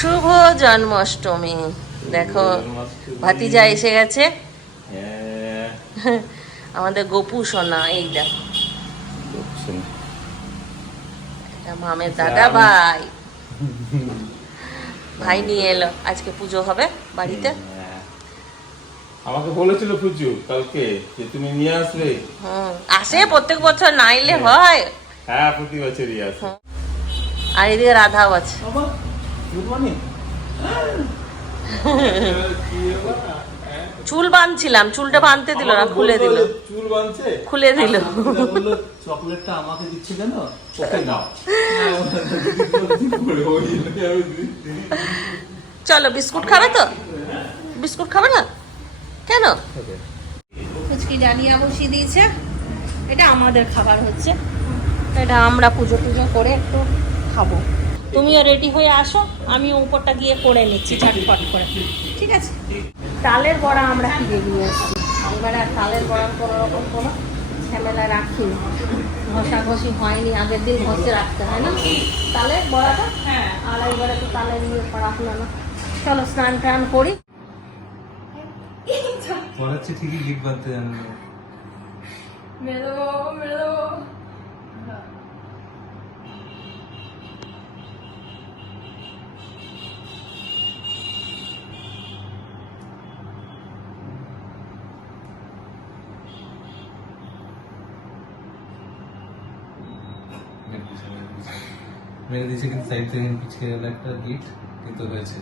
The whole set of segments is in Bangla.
শুভ জন্মাষ্টমী। দেখো ভাতিজা এসে গেছে। হ্যাঁ। আমাদের গোপু সোনা এই দেখো। মামের দাদা ভাই। ভাই নিয়ে এলো। আজকে পুজো হবে বাড়িতে? হ্যাঁ। আমাকে বলেছিল পুজু কালকে যে তুমি নিয়ে আসবে। হুম আসে প্রত্যেক বছর না এলে হয়। হ্যাঁ। প্রতি বছরই আসে। আর এদিকে রাধাও আছে। চুল বাঁধছিলাম চুলটা বাঁধতে দিল না খুলে দিল। চুল বাঁধছে খুলে দিল। চকলেটটা আমাকে দিচ্ছে কেন? ওকে দাও চলো বিস্কুট খাবে তো? বিস্কুট খাবে না? কেন? ফুচকি ডালিয়া বসিয়ে দিয়েছে। এটা আমাদের খাবার হচ্ছে। এটা আমরা পুজো টুজো করে একটু খাব। তুমিও রেডি হয়ে আসো আমি উপরটা গিয়ে করে নিচ্ছি ঝটপট করে। ঠিক আছে? তালের বড়া আমরা কিনে নিয়ে এসেছি এবার আর তালের বড়ার কোনো রকম কোনো ঝামেলা রাখিনি। ঘষাঘষি হয়নি আগের দিন ঘষে রাখতে হয় না? তালের বড়াটা? হ্যাঁ আর এবারে তো তালের ইয়ে করা হলো না। চলো স্নান টান করি। পড়াচ্ছে ঠিকই গিট বাঁধতে জানে না। মেরে দিয়েছে কিন্তু সাইড থেকে পিছিয়ে গেল একটা গিট কিন্তু হয়েছে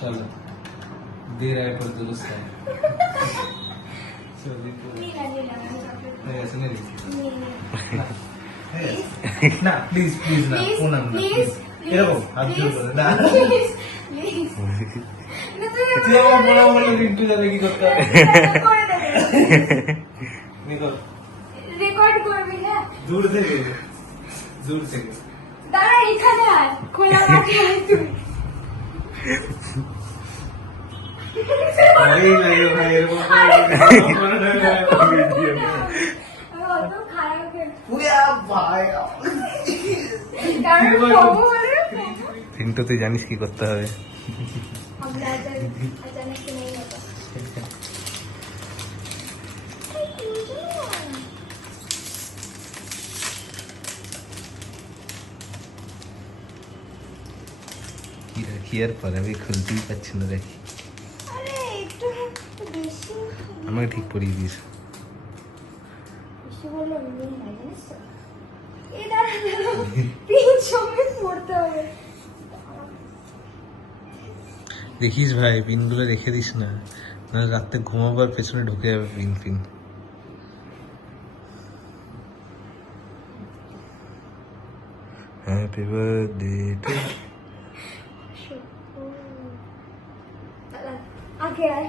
চলো দিয়ে রায় হয়ে নিয়ে নিচ্ছি। না প্লিজ প্লিজ না প্রণাম না। এরকম হাত জোর না আমার করলে রিন্টু যাবে কি করতে হবে হ্যাঁ থেকে থেকে দাঁড়া এখানে আয়। খোলা মাঠে আয় তুই। ভাই এরকম বলে রিন্টু তুই জানিস কি করতে হবে? কি রাখি আর পরে আমি খুলতেই পারছি না দেখি আমাকে ঠিক পরিয়ে দিস। হয় দেখিস ভাই পিনগুলো রেখে দিস না। না রাত্রে ঘুমাবার পেছনে ঢুকে যাবে pin pin. Happy birthday to দাঁড়া, আগে আয়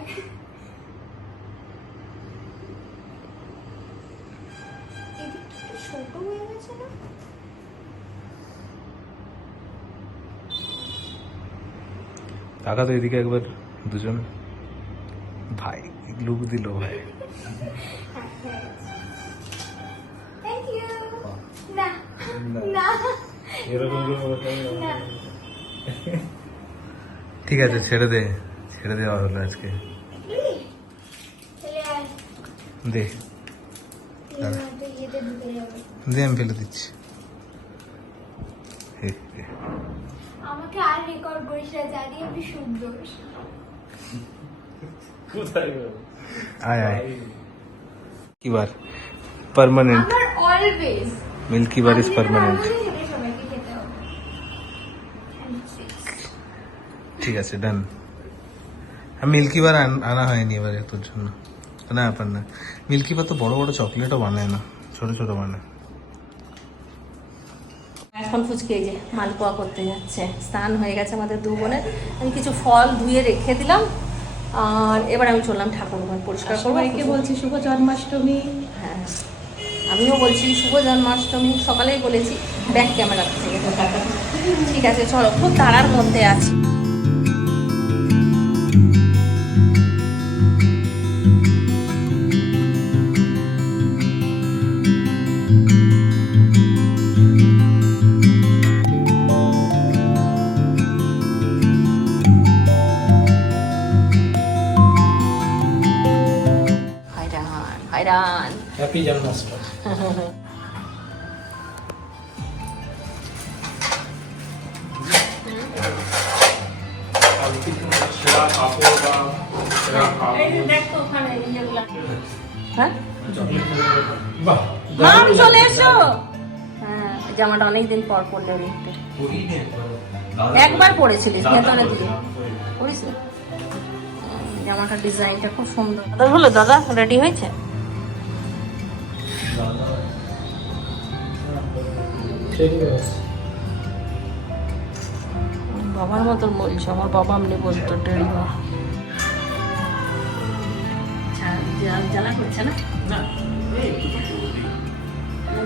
ছোট হয়ে গেছে না? টাকা তো এদিকে একবার দুজন ভাই লুক দিল ভাই। ঠিক আছে ছেড়ে দে। ছেড়ে দেওয়া হলো আজকে চলে আয় দে এর মধ্যে ইয়েতে ঢুকে যাবে দে আমি ফেলে দিচ্ছি হে, হে। আমাকে আর রেকর্ড করিস না জানি আমি সুন্দর। আয় আয়। কি বার? পার্মানেন্ট আমার always milky bar is permanent সবাইকে খেতে হবে। And six. ঠিক আছে ডান মিল্কি বার আন- আনা হয়নি এবারে তোর জন্য। না ব্যাপার না। মিল্কি বার তো বড় বড় চকলেটও বানায় না ছোট ছোট বানায়। এখন ফুচকে এই যে মালপোয়া করতে যাচ্ছে। স্নান হয়ে গেছে আমাদের দু বোনের আমি কিছু ফল ধুয়ে রেখে দিলাম। আর এবার আমি চললাম ঠাকুর ঘর পরিষ্কার করব। সবাইকে বলছি শুভ জন্মাষ্টমী। হ্যাঁ। আমিও বলছি শুভ জন্মাষ্টমী। সকালেই বলেছি ব্যাক ক্যামেরা থেকে ঠিক আছে চলো খুব তাড়ার মধ্যে আছি। চলে এসো। হ্যাঁ জামাটা অনেকদিন পর পরলে একবার পরেছিলিস দিয়ে পরিস জামাটার ডিজাইনটা খুব সুন্দর। দাদা হলো দাদা রেডি হয়েছে? বাবার মতন বলছো আমার বাবা এমনি বলতো টেরি মা। জ্বালা করছে না?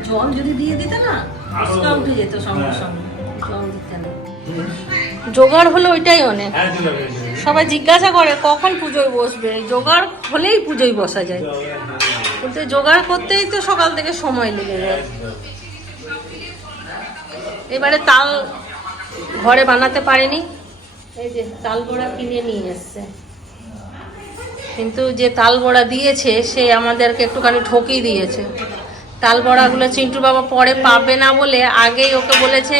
জল যদি দিয়ে দিতে না উঠে যেত সঙ্গে সঙ্গে জল দিতে না। জোগাড় হলো ওইটাই অনেক। হ্যাঁ সবাই জিজ্ঞাসা করে কখন পুজোয় বসবে? জোগাড় হলেই পুজোয় বসা যায়। কিন্তু জোগাড় করতেই তো সকাল থেকে সময় লেগে যায়। এবারে তাল ঘরে বানাতে পারেনি। এই যে তাল বড়া কিনে নিয়ে এসছে। কিন্তু যে তাল বড়া দিয়েছে, সে আমাদেরকে একটুখানি ঠকিয়ে দিয়েছে। তাল বড়াগুলো চিন্টু বাবা পরে পাবে না বলে আগেই ওকে বলেছে,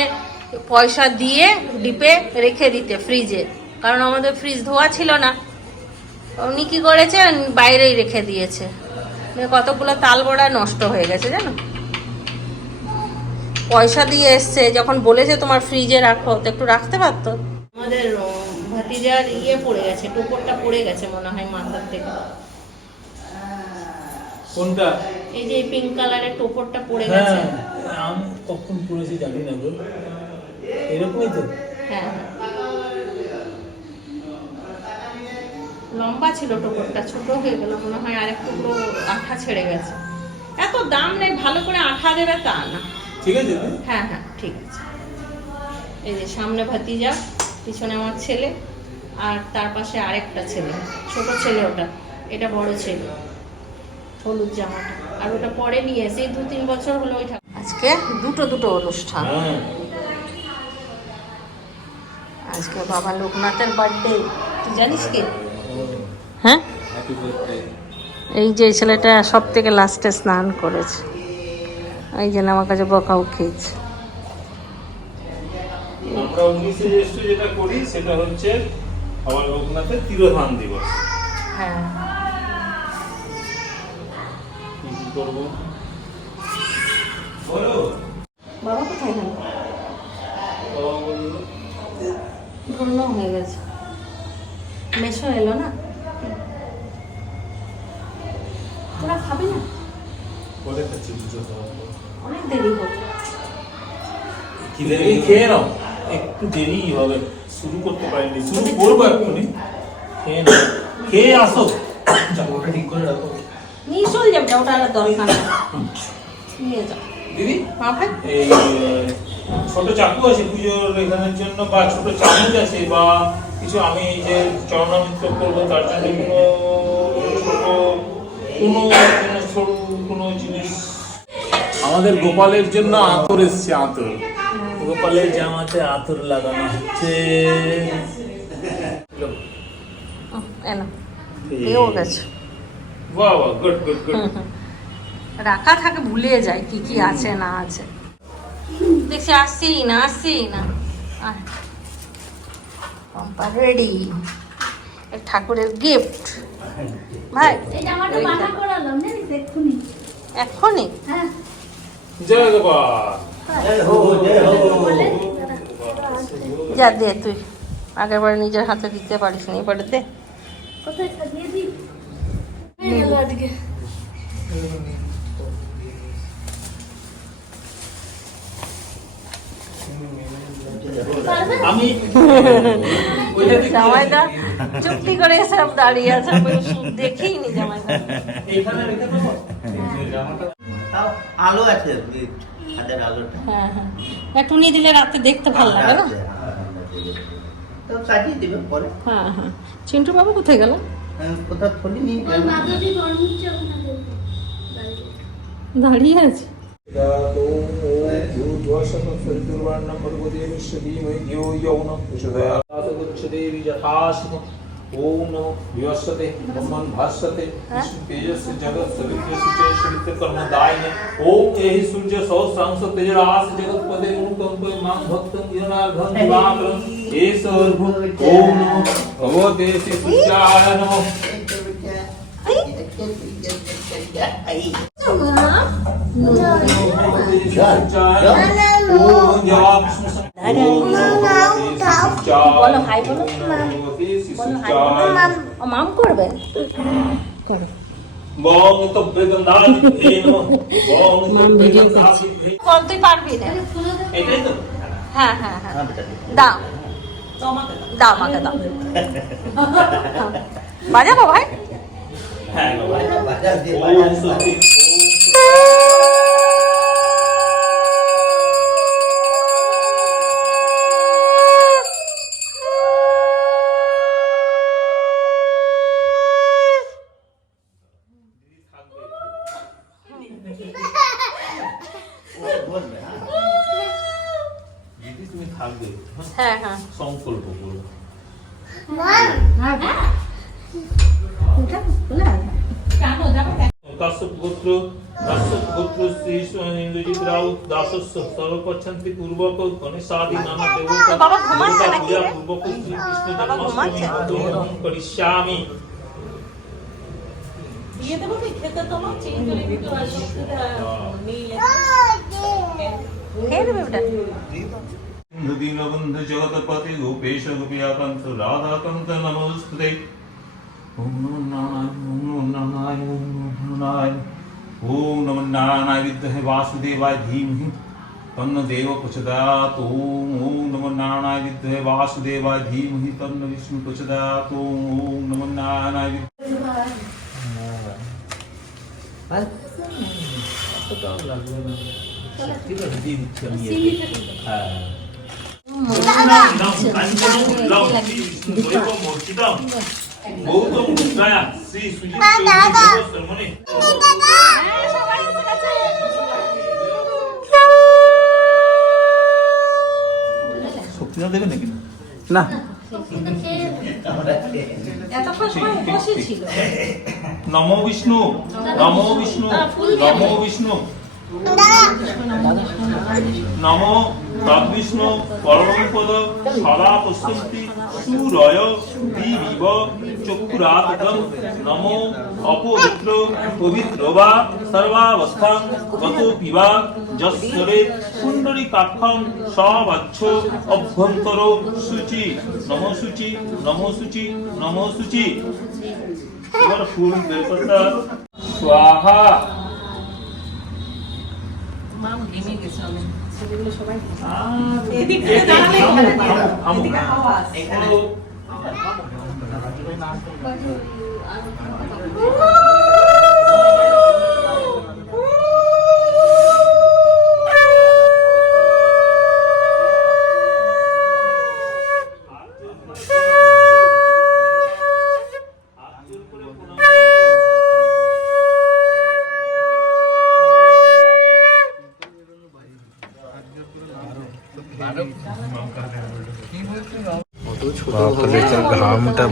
পয়সা দিয়ে ডিপে রেখে দিতে ফ্রিজে। কারণ আমাদের ফ্রিজ ধোয়া ছিল না। উনি কি করেছে বাইরেই রেখে দিয়েছে। দিয়ে কতগুলো তাল বড়া নষ্ট হয়ে গেছে জানো? পয়সা দিয়ে এসছে যখন বলেছে তোমার ফ্রিজে রাখো তো একটু রাখতে পারতো? আমাদের ভাতিজার ইয়ে পড়ে গেছে টোপরটা পড়ে গেছে মনে হয় মাথার থেকে। কোনটা? এই যে পিঙ্ক কালারের টোপরটা পড়ে হ্যাঁ গেছে। আমি কখন পড়েছি জানি না গো। এরকমই তো? হ্যাঁ। লম্বা ছিল টোপরটা ছোট হয়ে গেল মনে হয় আরেক টুকরো আঠা ছেড়ে গেছে। এত দাম নেই ভালো করে আঠা দেবে তা না। ঠিক আছে হ্যাঁ হ্যাঁ ঠিক আছে। এই যে সামনে ভাতিজা পিছনে আমার ছেলে আর তার পাশে আরেকটা ছেলে ছোট ছেলে ওটা এটা বড় ছেলে হলুদ জামাটা আর ওটা পরে নিয়ে এসে এই দু তিন বছর হলো ওই ঠাকুর আজকে দুটো দুটো অনুষ্ঠান। হ্যাঁ। আজকে বাবা লোকনাথের বার্থডে তুই জানিস কি? হ্যাঁ? এই যে ছেলেটা সব থেকে লাস্টে স্নান করেছে। এই জন্য আমার কাছে বকাও খেয়েছে। আমরা উনিশে জ্যৈষ্ঠ যেটা করি সেটা হচ্ছে আমার লোকনাথের তিরোধান দিবস। হ্যাঁ। কি কি করব? বলো। বাবা কোথায় গেল? বাবা বলল, ধন্য হয়ে গেছে। মেশো এলো না তোরা খাবি না? পরে খাচ্ছি পুজো অনেক দেরি হবে এই খেয়ে নাও। একটু দেরি হবে। শুরু করতে পারিনি। শুরু করব এক্ষুনি। খেয়ে নাও। খেয়ে আসো। ওটা ঠিক করে রাখো। নিয়ে চলে যাবে ওটা আর দরকার নিয়ে যাও। দিদি? এই ছোট চাকু আছে পুজোর এখানের জন্য বা ছোট চামচ আছে বা কিছু আমি যে চরণামিত্র করব তার জন্য কোনো কোনো সরু কোনো জিনিস। আমাদের গোপালের জন্য আতর এসছে আতর। গোপালের জামাতে আতর লাগানো হচ্ছে। ও, এনো গেছে। বাহ বাহ গুড গুড গুড রাখা থাকে ভুলে যায় কি কি আছে না আছে। দেখছি আসছি না আসছি না। রেডি ঠাকুরের গিফট ভাই। এক্ষুনি। হ্যাঁ। যা দে তুই। আগের বারে নিজের হাতে দিতে পারিস নি এবারে দে। কোথায় সাজিয়ে দিই হয়ে গেল আজকে পারবে আমি জামাইদা চুপটি করে সব দাঁড়িয়ে আছে দেখিই নি জামাইদা। আলো আছে হ্যাঁ হ্যাঁ। একটু নিয়ে দিলে রাতে দেখতে ভালো লাগে না? হ্যাঁ, তো সাজিয়ে দিবে পরে। হ্যাঁ হ্যাঁ। চিন্টু বাবু কোথায় গেল? হ্যাঁ, কোথাও থলি নিয়ে। দাঁড়িয়ে আছে? ओम नमो व्यवस्थते ब्रह्मन भास्यते तेजस्य जगत सवित्रस्य च श्रित कर्मदायिने ओम एहि सूर्य सहस्रांश तेजरास जगत पदे उक्तं पे माँ भक्तं जनार्दं दिवाकरं एष अर्भुत ओम नमो भगवते सूर्याय नमो No. বলো হাই বলো বলো হাই বলো মাম করবে করো কল তুই পারবি না হ্যাঁ হ্যাঁ হ্যাঁ দাও দাও আমাকে দাও বাজাবো ভাই হ্যাঁ সর্বপচ্ছন্তি পূর্বক গণেশাদি নানা দেবতা বাবা ঘুমাচ্ছে নাকি রে? পূর্বক শ্রীকৃষ্ণ জন্মাষ্টমী? গ্রহণ করিষ্যামি দিয়ে দেবো কি? খেতে তোমার চেঞ্জ করে দিতে খেয়ে নেবে ওটা? দীনবন্ধু জগৎপতি গোপেশ গোপিয়াকান্ত রাধাকান্ত নমস্তে ওম নমো নারায়ণ ওম নমো নারায়ণ ওম নমো নারায়ণ। ওম নমো নারায়ণ বিদ্মহে বাসুদেবায় ধীমহি। তন্ন দেব প্রচোদয়াৎ ওম ওম নমো নারায়ণ বিদ্মহে বাসুদেবায় ধীমহি তন্ন বিষ্ণু প্রচোদয়াৎ ওম ওম শক্তিটা দেবে নাকি না? নমো বিষ্ণু নমো বিষ্ণু নমো বিষ্ণু। নমো তদ্বিষ্ণু পরমপদ সদা পশ্যন্তি সুরয় দিবিব চক্ষুরাতকম। নমো অপবিত্র পবিত্র বা সর্বাবস্থাং গত পিবা যশ্বরে কুণ্ডলী কাক্ষম সবাচ্ছ অভ্যন্তর সূচি। নম সূচি নম সূচি নম সূচি। এবার ফুল বের স্বাহা। মাম ঘেমে গেছে আমি। ছেলেগুলো সবাই এদিক থেকে দাঁড়ালে এদিকে আওয়াজ। বাপরে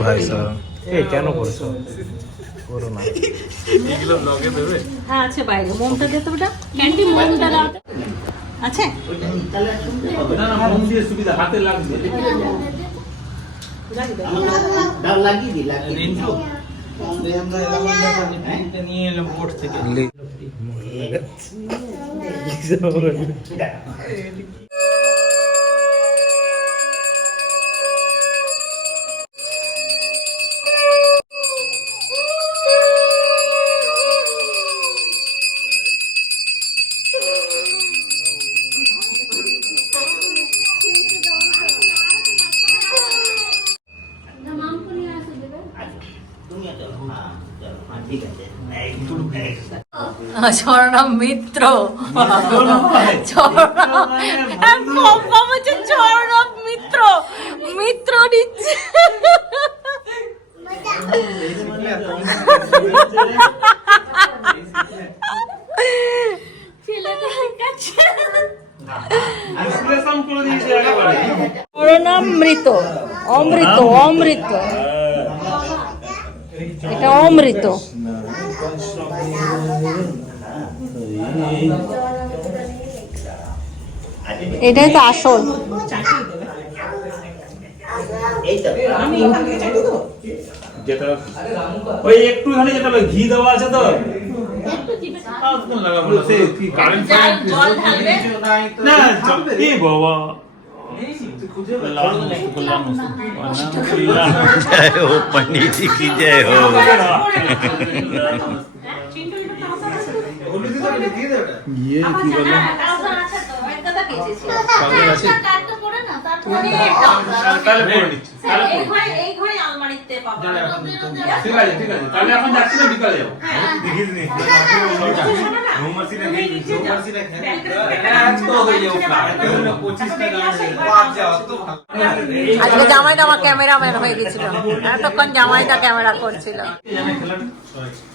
ভাই সাহেব হ্যাঁ আছে বাইরে মোমটা দে তো বেটা ক্যান্টিন মোমটা দাও আছে না না ফোন দিয়ে সুবিধা হাতে লাগবে দাও দি দি তুমিও স্বর্ণম মিত্র। স্বর্ণম পম্পা বলছে মিত্র। মিত্র নিচ্ছে স্বর্ণামৃত অমৃত অমৃত হ্যাঁ। এটা অমৃত এটাই তো আসল এই তো যেটা ওই একটুখানি যেটা ওই ঘি দেওয়া আছে তো আর কোন লাগাবো না, সেই কারেন্ট ফারেন্ট জল ঢালবে না জল- এ বাবা লাল মুসুক, লাল মুসুক। जय हो पंडित जी की जय हो তাহলে করে নিচ্ছি তাহলে করে এই নিচ্ছি। ঘরে এই ঘরে আলমারিতে পাবো। ঠিক আছে? ঠিক আছে তাহলে এখন যাচ্ছি না বিকালে যাব। আজকে জামাইদা আমার ক্যামেরাম্যান হয়ে গেছিল। এতক্ষণ জামাইদা ক্যামেরা করছিল।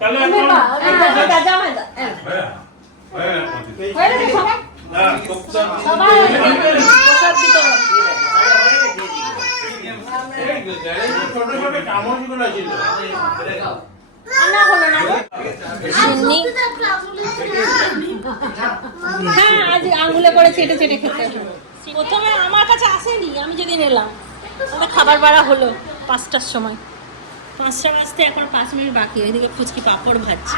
তাহলে হ্যাঁ, হ্যাঁ আজ আঙ্গুলে করে চেটে চেটে খেতে। প্রথমে আমার কাছে আসেনি আমি যেদিন এলাম। খাবার বাড়া হলো পাঁচটার সময়। পাঁচটা বাজতে এখন পাঁচ মিনিট বাকি ওইদিকে ফুচকি পাঁপড় ভাজছি।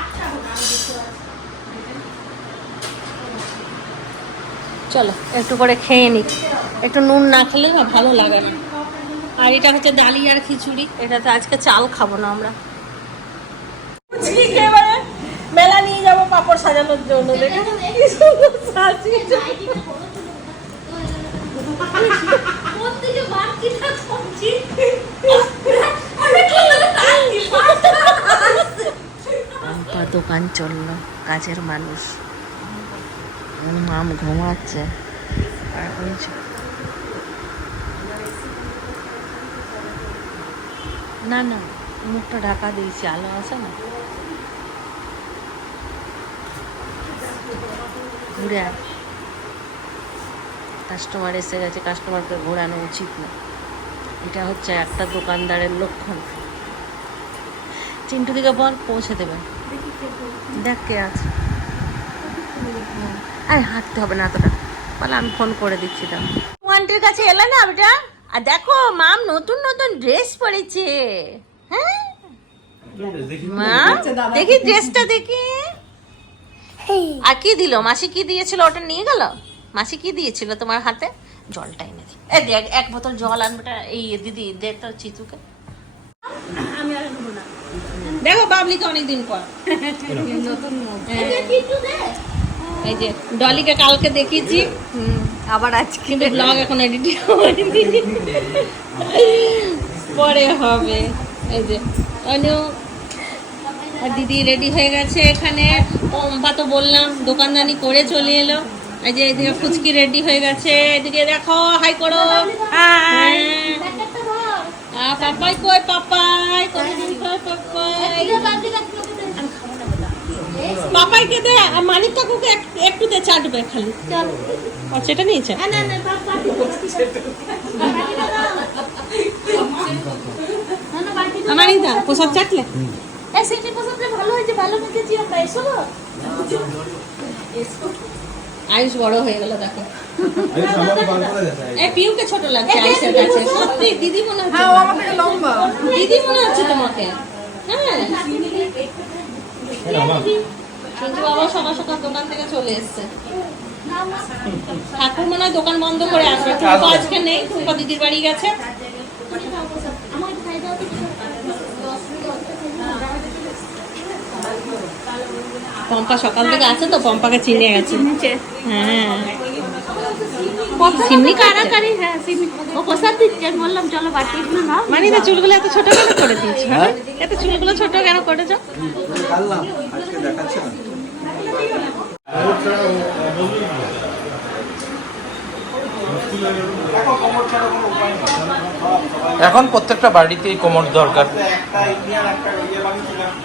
চলো একটু করে খেয়ে নি। একটু নুন না খেলে না ভালো লাগে না। আর এটা হচ্ছে ডালিয়ার খিচুড়ি। এটাতে আজকে চাল খাব না আমরা। খেয়ে মেলা নিয়ে যাব পাপড় সাজানোর জন্য। পম্পা দোকান চলল, কাজের মানুষ। মাম ঘুমাচ্ছে। না না, মুখটা ঢাকা দিয়েছি, আলো আছে না? ঘুরে কাস্টমার এসে গেছে কাস্টমারকে ঘোরানো উচিত না। এটা হচ্ছে একটা দোকানদারের লক্ষণ। চিন্টু দিকে বল পৌঁছে দেবে। দেখ কে আছে। আরে হাঁটতে হবে না এতটা। বলে আমি ফোন করে দিচ্ছি দাও আন্টির কাছে এলে না ওটা আর দেখো মাম নতুন নতুন ড্রেস পরেছে। হ্যাঁ? মাম দেখি ড্রেসটা দেখি। আর কি দিল? মাসি কি দিয়েছিল ওটা নিয়ে গেল? মাসি কি দিয়েছিল তোমার হাতে? জলটা এনে দি। দেখ এক বোতল জল আনবেটা এই দিদি দে তো চিতুকে। দেখো বাবলিকে অনেকদিন পর এই যে ডলিকে কালকে দেখিয়েছি আবার আজকে কিন্তু ব্লগ এখন এডিট পরে হবে এই যে অনু দিদি রেডি হয়ে গেছে এখানে পম্পা তো বললাম দোকানদানি করে চলে এলো এই যে এদিকে ফুচকি রেডি হয়ে গেছে এদিকে দেখো হাই করো হাই পাপাই কই পাপাই? কতদিন পর পাপাই? পাপাইকে দে মানিক কাকুকে একটু দে চাটবে খালি। চল ও সেটা নিয়েছে? মানিক দা। প্রসাদ চাটলে? আয়ুষ বড় হয়ে গেল দেখো। এই পিউকে ছোট লাগছে আয়ুষের কাছে। সত্যি দিদি মনে হচ্ছে লম্বা। দিদি মনে হচ্ছে তোমাকে। হ্যাঁ। কিন্তু বাবা সকাল সকাল দোকান থেকে চলে এসছে। ঠাকুর মনে হয় দোকান বন্ধ করে আসবে। আজকে নেই টুম্পা দিদির বাড়ি গেছে। পম্পা সকাল থেকে আছে তো পম্পাকে চিনে গেছে। হ্যাঁ। কারাকারি হ্যাঁ ও প্রসাদ দিচ্ছে। বললাম চলো বাটি এগুলো না মানে চুলগুলো এত ছোট কেন করে দিয়েছ? হ্যাঁ? এত চুলগুলো ছোট কেন করেছ এখন প্রত্যেকটা বাড়িতেই কোমর দরকার।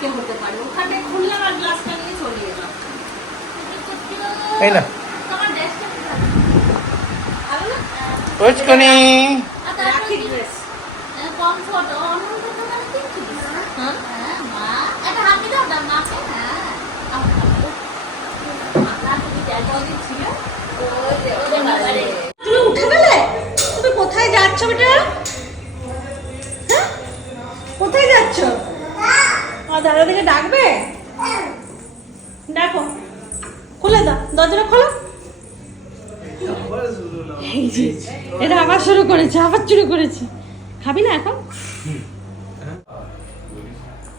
তাকে হতে পারে। ওখানে খুললাম আর গ্লাসটা নিয়ে চলে এলাম এই না। রাখি ড্রেস কমফোর্ট অনন্ত তোমার কি হ্যাঁ মা এটা হামি দাও না মাকে হ্যাঁ তুমি উঠে গেলে তুমি কোথায় যাচ্ছ বেটা হ্যাঁ? কোথায় যাচ্ছ আর দাদা দিকে ডাকবে ডাকো খুলে দাও দরজাটা খোলো এই যে এটা আবার শুরু করেছে আবার শুরু করেছে। খাবি না এখন?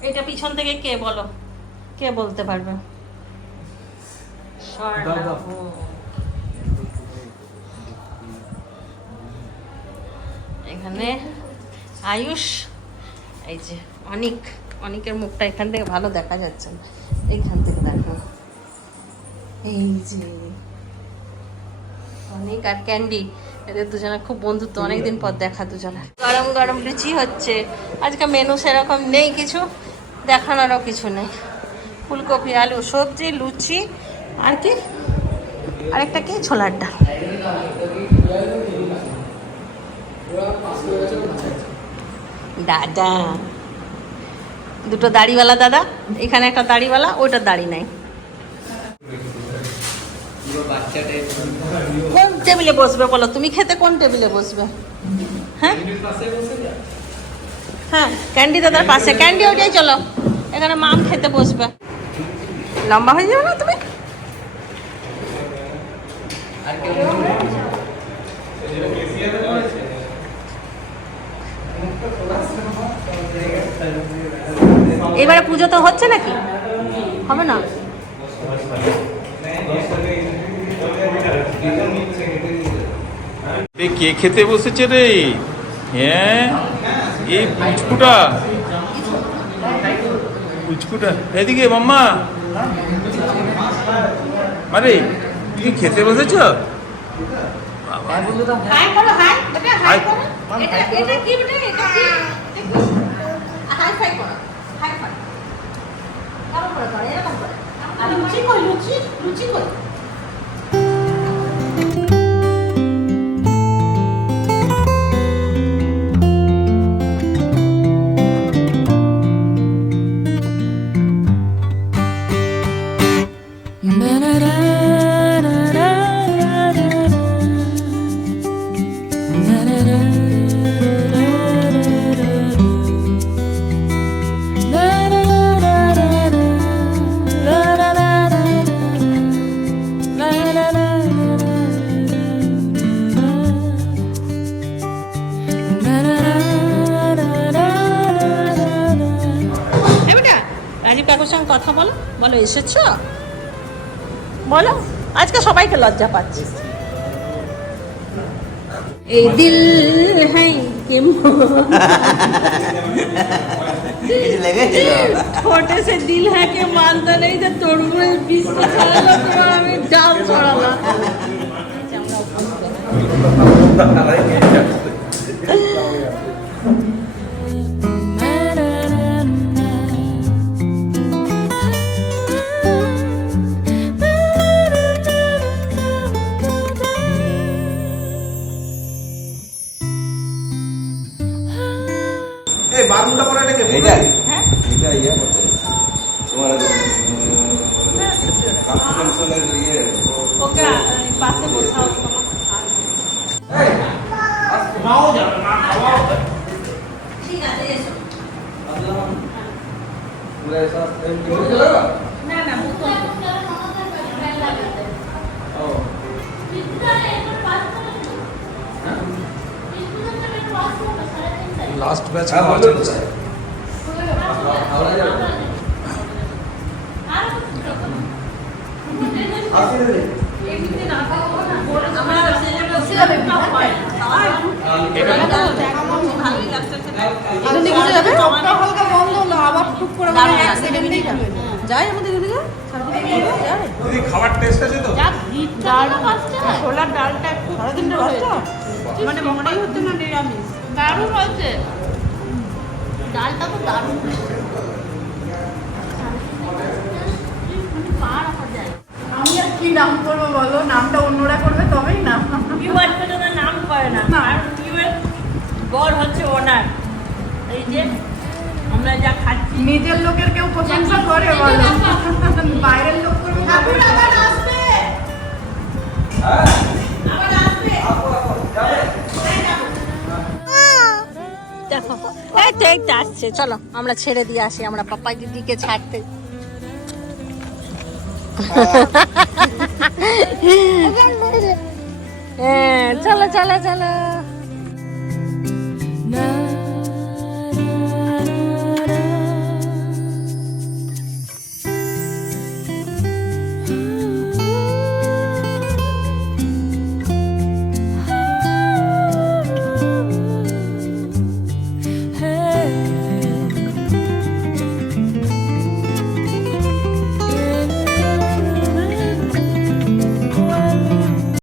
এটা পিছন থেকে কে বলো? কে বলতে পারবে? এখানে আয়ুষ এই যে অনেক অনেকের মুখটা এখান থেকে ভালো দেখা যাচ্ছে না। এইখান থেকে দেখো। এই যে অনেক আর ক্যান্ডি। এদের দুজনে খুব বন্ধুত্ব অনেকদিন পর দেখা দুজনে গরম গরম লুচি হচ্ছে। আজকে মেনু সেরকম নেই কিছু দেখানোরও কিছু নেই। ফুলকপি আলু সবজি লুচি আর কি? আরেকটা কি? ছোলার ডাল। দাদা। দুটো দাড়িওয়ালা দাদা এখানে একটা দাড়িওয়ালা ওইটা দাড়ি নাই। কোন টেবিলে বসবে বলো? তুমি খেতে কোন টেবিলে বসবে? হ্যাঁ? হ্যাঁ ক্যান্ডি দাদার পাশে। ক্যান্ডি ওটাই চলো। এখানে মাম খেতে বসবে। লম্বা হয়ে যাবে না তুমি? এবারে পুজো তো হচ্ছে নাকি? হবে না? রে কে খেতে বসেছে রে? হ্যাঁ? এই পুচকুটা। পুচকুটা। এদিকে মাম্মা। আরে তুমি খেতে বসেছ? হাই করো হাই। এটা হাই এসেছ? বলো আজকে সবাইকে লজ্জা পাচ্ছি। এই দিল হ্যাঁ ছোটে সে দিল হ্যাঁ কে মানতে নেই যে তোর উপরে বিস্কুট ছড়ালো আমি ডাল ছড়ালাম সেকেন্ডেই যাবে যাই আমাদের দিদি খাবার টেস্ট আছে তো? ডাল ছোলার ডালটা একটু মানে মনেই হচ্ছে না নিরামিষ। দারুণ হয়েছে। ডালটা তো দারুণ। আমি আর কি নাম করব বলো? নামটা অন্যরা করবে তবেই না ইউয়ার পর্যন্ত নাম করে না। আর বর হচ্ছে ওনার। এই যে আমরা যা খাচ্ছি। নিজের লোকের কেউ প্রশংসা করে বলো? এই তো এই তো আসছে। চলো আমরা ছেড়ে দিয়ে আসি আমরা পাপা দিদিকে ছাড়তে। হ্যাঁ চলো চলো চলো।